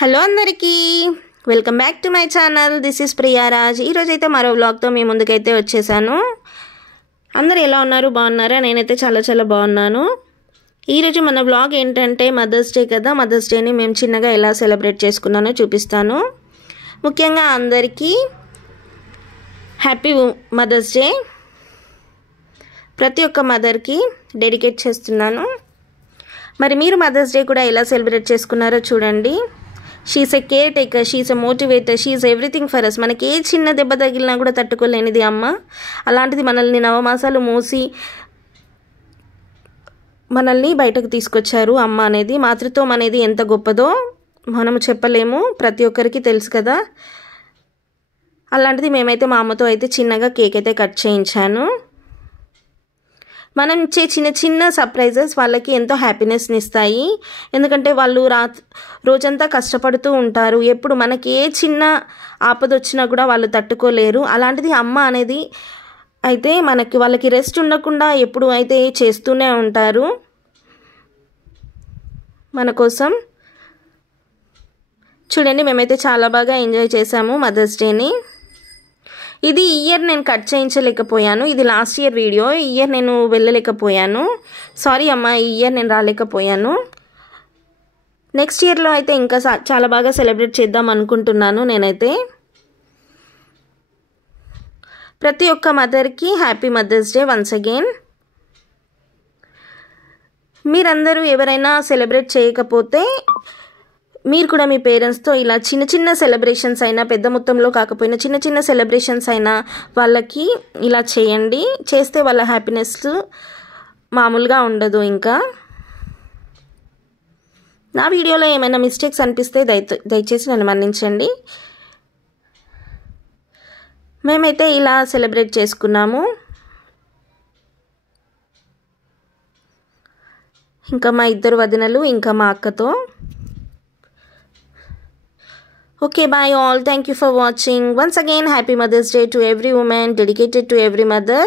Hello అందరికీ welcome back to my channel. This is Priyaraj. ఈరోజైతే మరో వ్లాగ్తో మీ ముందుకైతే వచ్చేసాను. అందరు ఎలా ఉన్నారు, బాగున్నారా? నేనైతే చాలా చాలా బాగున్నాను. ఈరోజు మన వ్లాగ్ ఏంటంటే మదర్స్ డే కదా. మదర్స్ డేని మేము చిన్నగా ఎలా సెలబ్రేట్ చేసుకున్నానో చూపిస్తాను. ముఖ్యంగా అందరికీ హ్యాపీ మదర్స్ డే. ప్రతి ఒక్క మదర్కి డెడికేట్ చేస్తున్నాను. మరి మీరు మదర్స్ డే కూడా ఎలా సెలబ్రేట్ చేసుకున్నారో చూడండి. She's a caretaker, she's a motivator, she's everything for us. మనకి ఏ చిన్న దెబ్బ తగిలినా కూడా తట్టుకోలేనిది అమ్మ. అలాంటిది మనల్ని నవమాసాలు మోసి మనల్ని బయటకు తీసుకొచ్చారు అమ్మ అనేది. మాతృత్వం అనేది ఎంత గొప్పదో మనము చెప్పలేము, ప్రతి ఒక్కరికి తెలుసు కదా. అలాంటిది మేమైతే మా అమ్మతో అయితే చిన్నగా కేక్ అయితే కట్ చేయించాను. మనం ఇచ్చే చిన్న చిన్న సర్ప్రైజెస్ వాళ్ళకి ఎంతో హ్యాపీనెస్ని ఇస్తాయి. ఎందుకంటే వాళ్ళు రోజంతా కష్టపడుతూ ఉంటారు. ఎప్పుడు మనకి ఏ చిన్న ఆపద వచ్చినా కూడా వాళ్ళు తట్టుకోలేరు. అలాంటిది అమ్మ అనేది అయితే వాళ్ళకి రెస్ట్ ఉండకుండా ఎప్పుడు అయితే చేస్తూనే ఉంటారు మన కోసం. చూడండి, మేమైతే చాలా బాగా ఎంజాయ్ చేసాము మదర్స్ డేని. ఇది ఈ ఇయర్ నేను కట్ చేయించలేకపోయాను. ఇది లాస్ట్ ఇయర్ వీడియో. ఈ ఇయర్ నేను వెళ్ళలేకపోయాను. సారీ అమ్మ, ఈ ఇయర్ నేను రాలేకపోయాను. నెక్స్ట్ ఇయర్లో అయితే ఇంకా చాలా బాగా సెలబ్రేట్ చేద్దాం అనుకుంటున్నాను నేనైతే. ప్రతి ఒక్క మదర్కి happy mother's day once again. మీరందరూ ఎవరైనా సెలబ్రేట్ చేయకపోతే మీరు కూడా మీ పేరెంట్స్తో ఇలా చిన్న చిన్న సెలబ్రేషన్స్ అయినా, పెద్ద మొత్తంలో కాకపోయినా చిన్న చిన్న సెలబ్రేషన్స్ అయినా వాళ్ళకి ఇలా చేయండి. చేస్తే వాళ్ళ హ్యాపీనెస్ మామూలుగా ఉండదు. ఇంకా నా వీడియోలో ఏమైనా మిస్టేక్స్ అనిపిస్తే దయచేసి నన్ను మన్నించండి. మేమైతే ఇలా సెలబ్రేట్ చేసుకున్నాము. ఇంకా మా ఇద్దరు వదినలు, ఇంకా మా అక్కతో. Okay, bye all. Thank you for watching. Once again, happy Mother's Day to every woman, dedicated to every mother.